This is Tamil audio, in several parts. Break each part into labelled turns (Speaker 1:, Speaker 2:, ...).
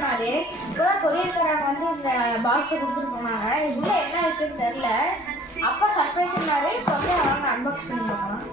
Speaker 1: சொன்னாரு. இப்போ கொரியர்காரங்க வந்து இந்த பாக்ஸை கொடுத்துட்டு போனாங்க. இதுல என்ன இருக்குன்னு தெரியல. அப்பா சர்ப்ரைஸ் சொன்னாரு. இப்போ வந்து அவங்க அன்பாக்ஸ் பண்ணி பார்க்கலாம்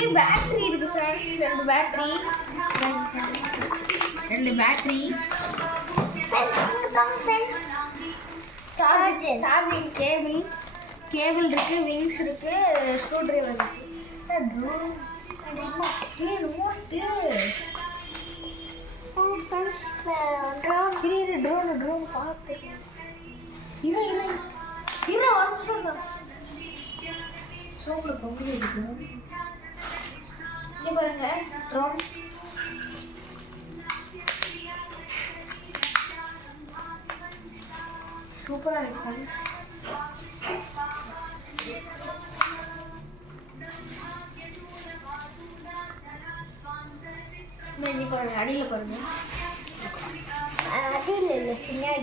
Speaker 2: இதுலயே
Speaker 1: பேட்டரி இருக்கு ஃப்ரெண்ட்ஸ் ரெண்டு பேட்டரி ரெண்டு battery charging charging cable cable இருக்கு விங்ஸ் இருக்கு ஸ்க்ரூ டிரைவர் இருக்கு. ட்ரோன் ட்ரோன் பார்த்து இல்லை இல்லை இல்லை ஒரு நிமிஷம் சோப்பில் பொங்கல் இருக்கு है ड्रम ऊपर है खाली। मैं निकल गाड़ी ले कर। दूँ आधी ले ले सिंगाई